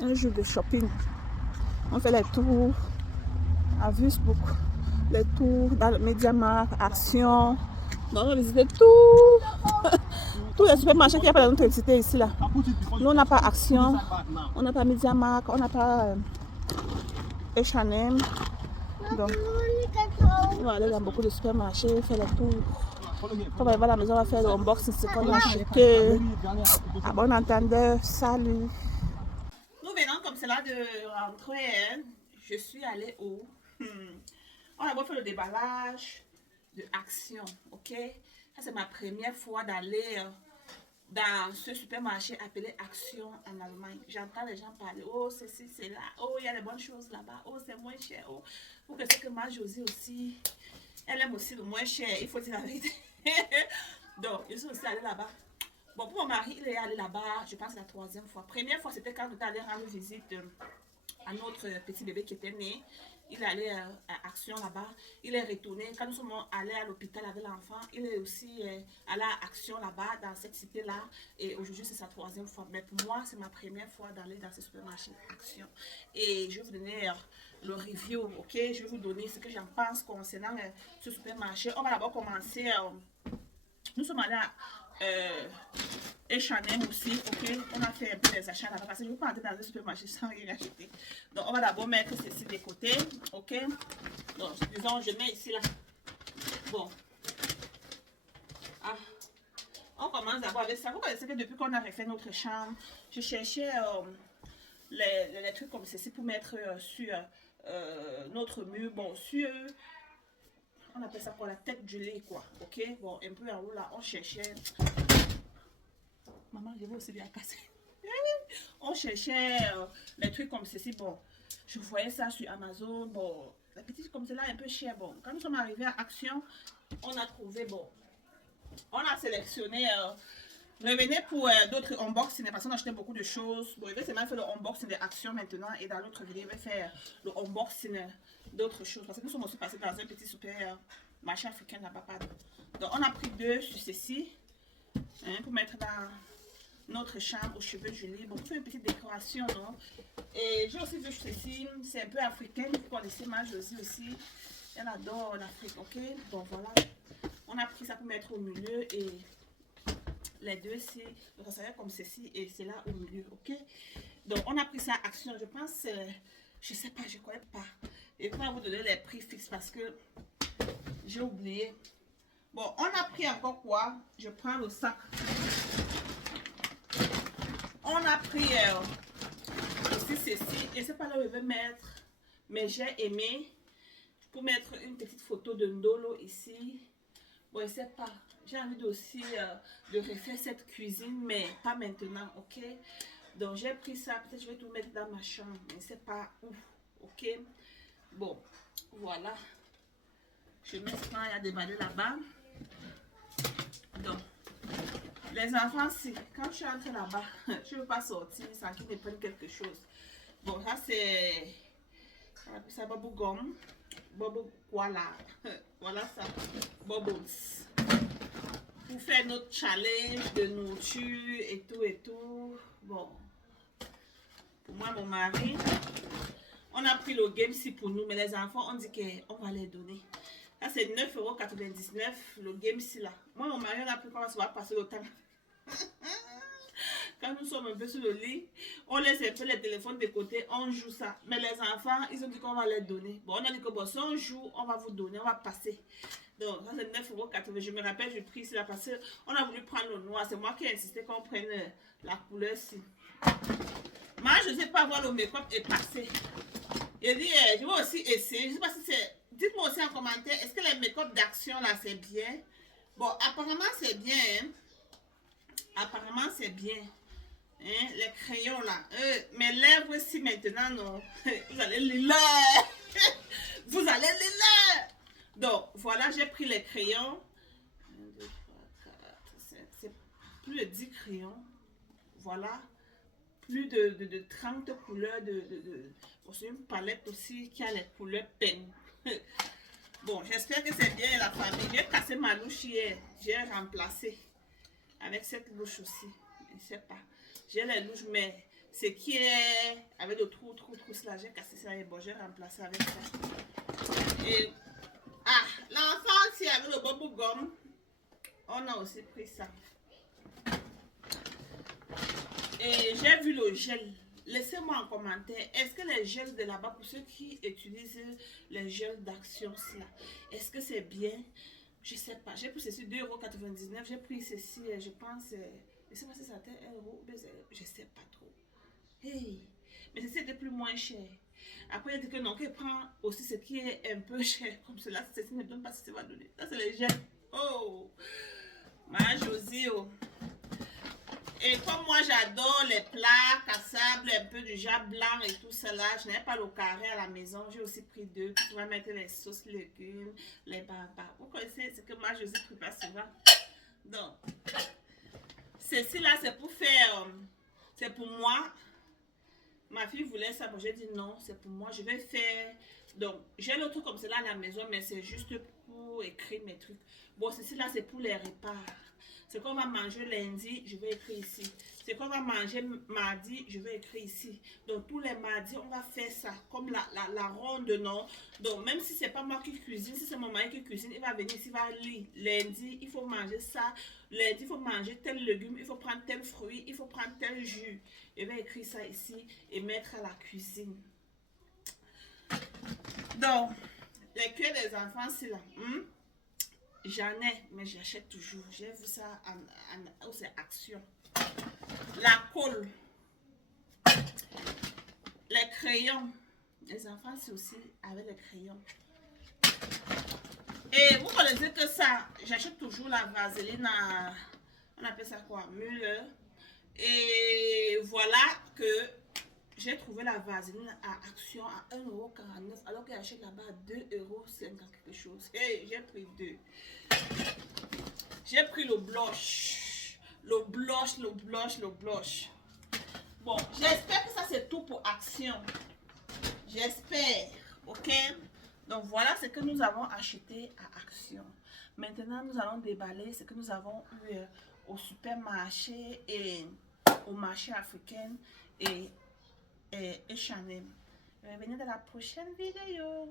Un jour de shopping. On fait les tours à Wusbook, les tours dans le MediaMarkt, Action. Donc on va visiter tous les supermarchés qu'il y a dans notre cité ici là. Nous on n'a pas Action, on n'a pas MediaMarkt, on n'a pas H&M. Donc on va aller dans beaucoup de supermarchés, faire les tours. Quand on va à la maison, on va faire le unboxing, ce qu'on a acheté. À bon entendeur, salut. Nous venons comme cela de rentrer. Je suis allée où? On a beau faire le déballage de Action, ok? Ça, c'est ma première fois d'aller dans ce supermarché appelé Action en Allemagne. J'entends les gens parler, oh, ceci, c'est là, oh, il y a des bonnes choses là-bas, oh, c'est moins cher, oh. Vous pensez que ma Josie aussi, elle aime aussi le moins cher, il faut dire la vérité. Donc, je suis aussi allée là-bas. Bon, pour mon mari, il est allé là-bas, je pense, la 3e fois. Première fois, c'était quand on était allé rendre visite à notre petit bébé qui était né. Il est allé à Action là-bas. Il est retourné. Quand nous sommes allés à l'hôpital avec l'enfant, il est aussi allé à Action là-bas, dans cette cité-là. Et aujourd'hui, c'est sa 3e fois. Mais pour moi, c'est ma première fois d'aller dans ce supermarché Action. Et je vais vous donner le review, ok? Je vais vous donner ce que j'en pense concernant ce supermarché. On va d'abord commencer. Nous sommes allés à H&M aussi, ok? On a fait un peu des achats là-bas parce que je ne veux pas entrer dans un supermarché sans rien acheter. Donc, on va d'abord mettre ceci de côté, ok? Donc, disons, je mets ici là. Bon. Ah. On commence d'abord avec ça. Vous connaissez que depuis qu'on a refait notre chambre, je cherchais les trucs comme ceci pour mettre sur notre mur. Bon, sur on appelle ça quoi, la tête du lit, quoi. Ok? Bon, un peu en haut là, on cherchait. Maman, je vais aussi bien casser. On cherchait les trucs comme ceci. Bon, je voyais ça sur Amazon. Bon, la petite comme cela, un peu cher. Bon, quand nous sommes arrivés à Action, on a trouvé, bon, on a sélectionné. Revenez pour d'autres unboxings parce qu'on achetait beaucoup de choses. Bon, je vais seulement faire le unboxing des actions maintenant et dans l'autre vidéo, je vais faire le unboxing d'autres choses parce que nous sommes aussi passés dans un petit super marché africain là-bas. Donc, on a pris 2 sur ceci hein, pour mettre dans notre chambre aux cheveux Julie. Bon, pour faire une petite décoration, non? Et j'ai aussi vu ceci, c'est un peu africain. Vous connaissez ma Josie aussi. Elle adore l'Afrique, ok? Donc voilà, on a pris ça pour mettre au milieu et les deux ici, ça serait comme ceci et c'est là au milieu, ok? Donc on a pris ça à Action, je pense, je sais pas, je connais pas. Et puis on va vous donner les prix fixes parce que j'ai oublié. Bon, on a pris encore quoi? Je prends le sac. On a pris aussi ceci, je sais pas là où je vais mettre, mais j'ai aimé pour mettre une petite photo de Ndolo ici. Bon, je sais pas. J'ai envie aussi de refaire cette cuisine, mais pas maintenant, ok? Donc, j'ai pris ça. Peut-être je vais tout mettre dans ma chambre, mais c'est pas où, ok? Bon, voilà. Je mets ça, il y a des balais là-bas. Donc, les enfants, si, quand je suis entrée là-bas, je ne veux pas sortir sans qu'ils me prennent quelque chose. Bon, ça c'est... On appelle ça bubble gum. Bubble, voilà. Voilà ça. Bubbles. Pour faire notre challenge de nourriture et tout et tout. Bon. Pour moi, mon mari, on a pris le game si pour nous, mais les enfants, on dit qu'on va les donner. Là, c'est 9,99 € le game si là. Moi, mon mari, on a pris qu'on va passer le temps. Quand nous sommes un peu sur le lit, on laisse un peu les téléphones de côté, on joue ça. Mais les enfants, ils ont dit qu'on va les donner. Bon, on a dit que bon, si on joue, on va vous donner, on va passer. Donc, ça c'est 9,80 €. Je me rappelle, j'ai pris cela parce qu'on a voulu prendre le noir. C'est moi qui ai insisté qu'on prenne la couleur-ci. Moi, je ne sais pas voir le make-up est passé. Il dit, je vais aussi essayer. Je ne sais pas si c'est... Dites-moi aussi en commentaire, est-ce que les make-up d'action là, c'est bien? Bon, apparemment, c'est bien. Hein? Apparemment, c'est bien. Hein? Les crayons là. Mes lèvres aussi maintenant, non. Vous allez les lire. Vous allez les lire. Donc, voilà, j'ai pris les crayons. 1, 2, 3, 4, 5, c'est plus de 10 crayons. Voilà. Plus de 30 couleurs Bon, c'est une palette aussi qui a les couleurs peines. Bon, j'espère que c'est bien la famille. J'ai cassé ma louche hier. J'ai remplacé avec cette louche aussi. Je ne sais pas. J'ai les louches, mais Ce qui est avec le trou, là, j'ai cassé ça et bon, j'ai remplacé avec ça. Et l'enfant, si avec le bubble gum, on a aussi pris ça. Et j'ai vu le gel. Laissez-moi en commentaire, est-ce que les gels de là-bas, pour ceux qui utilisent les gels d'action, est-ce que c'est bien? Je ne sais pas. J'ai pris ceci 2,99 €. J'ai pris ceci, je pense, je ne sais pas si ça a été 1 €, je ne sais pas trop. Hey! Mais ceci était plus moins cher. Après, il a dit que non, qu'il prend aussi ce qui est un peu cher, comme cela. Ceci ne donne pas ce que ça va donner. Ça, c'est les gels. Oh! Ma Josie, oh! Et comme moi j'adore les plats cassables, un peu du genre blanc et tout cela, je n'ai pas le carré à la maison, j'ai aussi pris 2 pour mettre les sauces légumes, les barbares. Vous connaissez ce que moi je ne prépare souvent. Donc, ceci là c'est pour faire, c'est pour moi. Ma fille voulait ça, bon j'ai dit non, c'est pour moi, je vais faire. Donc, j'ai l'autre comme cela à la maison, mais c'est juste pour écrire mes trucs. Bon, ceci là c'est pour les repas. Ce qu'on va manger lundi, je vais écrire ici. Ce qu'on va manger mardi, je vais écrire ici. Donc, tous les mardis, on va faire ça, comme la ronde, non? Donc, même si c'est pas moi qui cuisine, si c'est mon mari qui cuisine, il va venir ici, il va lire. Lundi, il faut manger ça. Lundi, il faut manger tel légume, il faut prendre tel fruit, il faut prendre tel jus. Je vais écrire ça ici et mettre à la cuisine. Donc, les cuillères des enfants, c'est là. J'en ai, mais j'achète toujours. J'ai vu ça en c'est Action. La colle. Les crayons. Les enfants, c'est aussi avec les crayons. Et vous connaissez que ça, j'achète toujours la vaseline à, on appelle ça quoi, Müller. Et voilà que j'ai trouvé la vaseline à Action à 1,49 € alors que j'achète là-bas à 2,50 € quelque chose. Et j'ai pris 2. J'ai pris le blush. Le blush. Bon, j'espère que ça c'est tout pour Action. J'espère. Ok? Donc voilà ce que nous avons acheté à Action. Maintenant, nous allons déballer ce que nous avons eu au supermarché et au marché africain et Chanel. Revenez dans la prochaine vidéo.